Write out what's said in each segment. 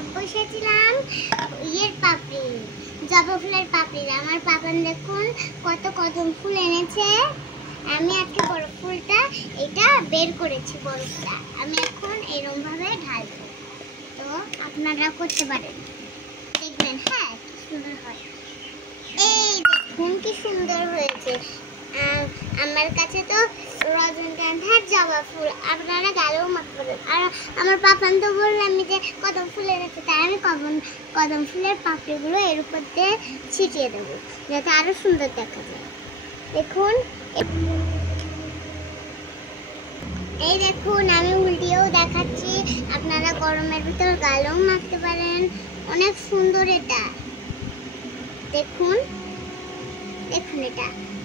বরফ বসিয়েছিলাম ইয়ের পাপড়ি, জবা ফুলের পাপড়ি। আমার পাপান দেখুন কত কদম ফুল এনেছে। আমি আজকে বরফ ফুলটা এটা বের করেছি বরফটা। আমি এখন এরকম ভাবে ঢালবো, তো আপনারা করতে পারেন, দেখবেন। হ্যাঁ, কি সুন্দর হয়। এই দেখুন কি সুন্দর হয়েছে। আমার কাছে তো রজনীগন্ধার জবা ফুল, আপনারা গালেও মাখতে পারেন। আর আমার পাপান তো বললো আমি যে কদম ফুল এনেছে, তাই আমি কদম ফুলের পাপড়িগুলো এর উপর দিয়ে ছিটিয়ে দেবো, যাতে আরো সুন্দর দেখা যায়। দেখুন, এই দেখুন আমি উল্টিয়েও দেখাচ্ছি। আপনারা গরমের ভিতর গালেও মাখতে পারেন, অনেক সুন্দর এটা। দেখুন দেখুন,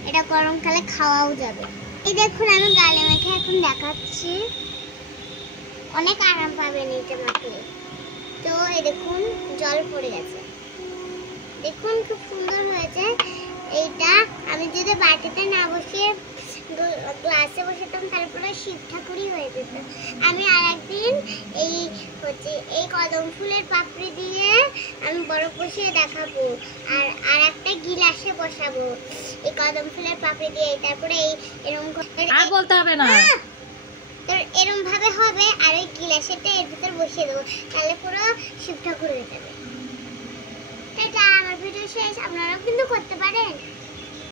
এটা গরমকালে খাওয়াও যাবে। এই দেখুন আমি গালে মেখে এখন দেখাচ্ছি, অনেক আরাম পাবেন এটা মাখলে। তো এই দেখুন জল পড়ে গেছে, দেখুন খুব সুন্দর হয়েছে। এইটা আমি যদি বাটিতে না বসিয়ে গ্লাসে বসাতাম তারপরে শিব ঠাকুরই হয়ে যেত। আমি আরেকদিন এই কদম ফুলের পাপড়ি দিয়ে আমি বরফ বসিয়ে দেখাবো, আর একটা গিলাসে বসাবো এই কদম ফুলের পাপড়ি দিয়ে। তারপরে এরকম আর বলতে হবে না, তো এরকম ভাবে হবে। আর ওই গিলাসেটা এর ভিতর বসিয়ে দেবো, তাহলে পুরো শিব ঠাকুর হয়ে যাবে। এটা আমার ভিডিও শেষ, আপনারাও কিন্তু করতে পারেন।